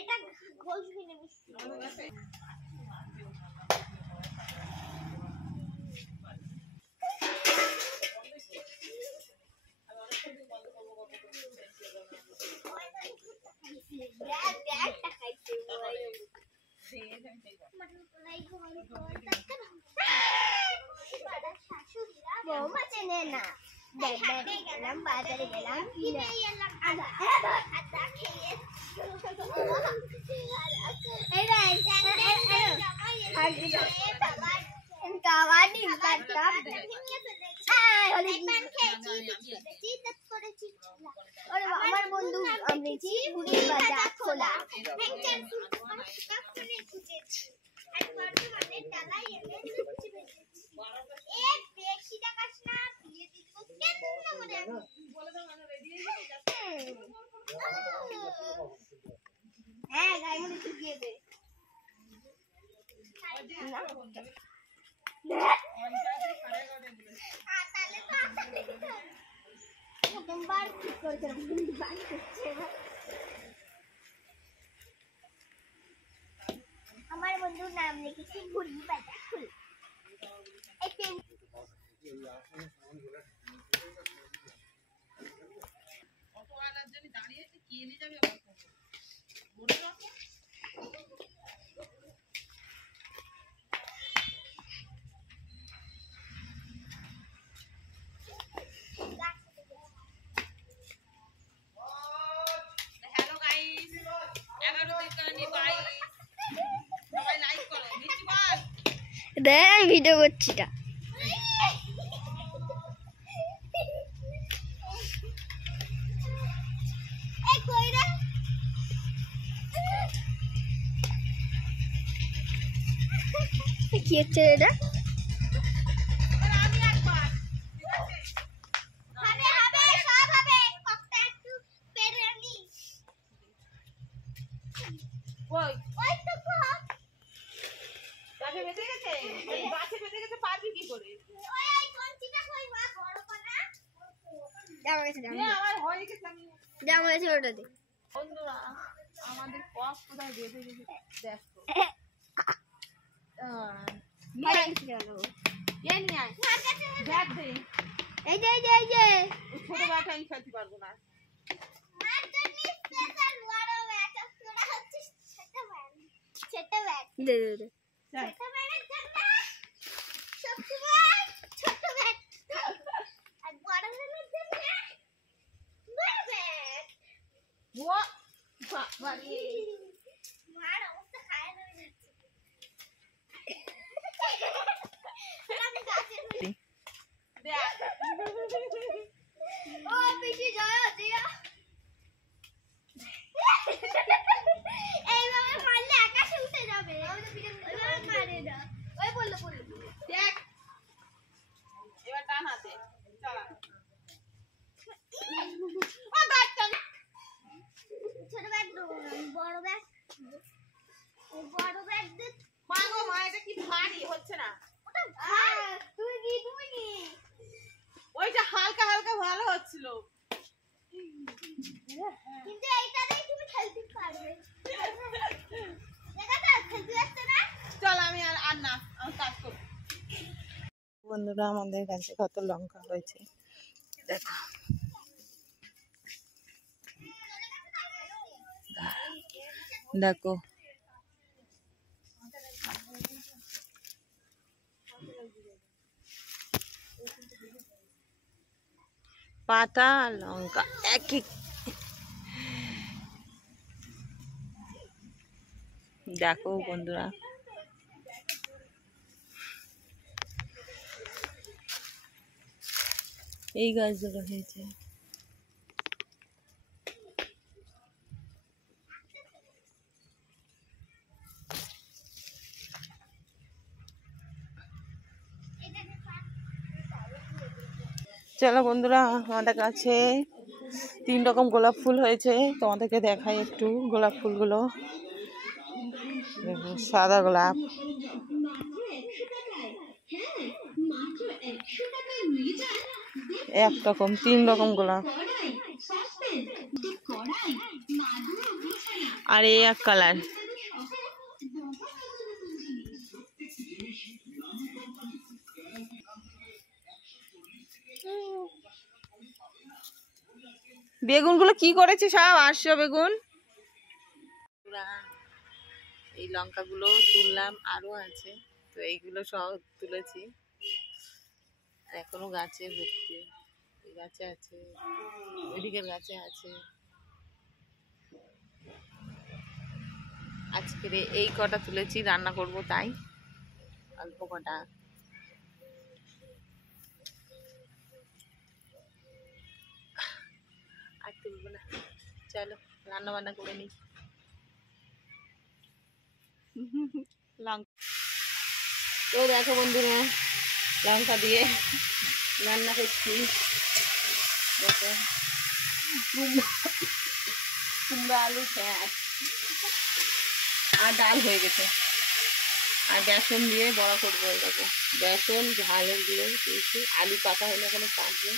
এটা ঘষবি না বৌমা চেনে না গেলাম বাজারে গেলাম কিনে এলাম আদা খেয়ে আমার বন্ধু আমেছি পুরীর বাজার খোলা হ্যাঁ গায়ে মনে দিয়ে দে আমার বন্ধুর নাম লিখেছি ঘুরি বাজার ফুল দেখ ভিডিও করছি না কি হচ্ছে এটা বন্ধুরা আমাদের পথ কোথায় বেঁধে গেছে দেখো ছোট ব্যাটা আমি খেলতে পারবো না এবার টান হাতে চালা ছোট ব্যাগ বড় ব্যাগ মাগো মা এটা কি ভারী হচ্ছে না তুমি কি ওইটা হালকা হালকা ভালো হচ্ছিল কিন্তু এইটা দিয়ে তুমি খেলতে পারবে দেখা খেলতে যাচ্ছে না চল আমি আর না আমি কাজ করব বন্ধুরা আমাদের কাছে কত লঙ্কা হয়েছে দেখো দেখো পাতা লঙ্কা একই দেখো বন্ধুরা এই গাছগুলো হয়েছে চলো বন্ধুরা আমাদের কাছে 3 রকম গোলাপ ফুল হয়েছে, তোমাদেরকে দেখাই একটু গোলাপ ফুলগুলো। দেখো সাদা গোলাপ, একরকম 3 রকম গোলাপ, আর এই এক কালার। বেগুনগুলো কি করেছে সব? 800 বেগুন। এই লঙ্কাগুলো তুললাম, আরো আছে, তো এইগুলো সব তুলেছি, এখনো গাছে ভর্তি, এই গাছে আছে, ওইদিকের গাছে আছে। আজকের এই কটা তুলেছি, রান্না করব তাই অল্প কটা। আর তুলবো না, চলো রান্না বান্না করে নিই। লঙ্কা তো দেখো বন্ধুরা, লঙ্কা দিয়ে রান্না করছি। দেখো কুমড়ো আলু পেঁয়াজ আর ডাল হয়ে গেছে, আর বেসন দিয়ে বড়া করবো। দেখো বেসন ঝালের দিয়ে দিয়েছি, আলু কাটা হলে এখানে কাটবে।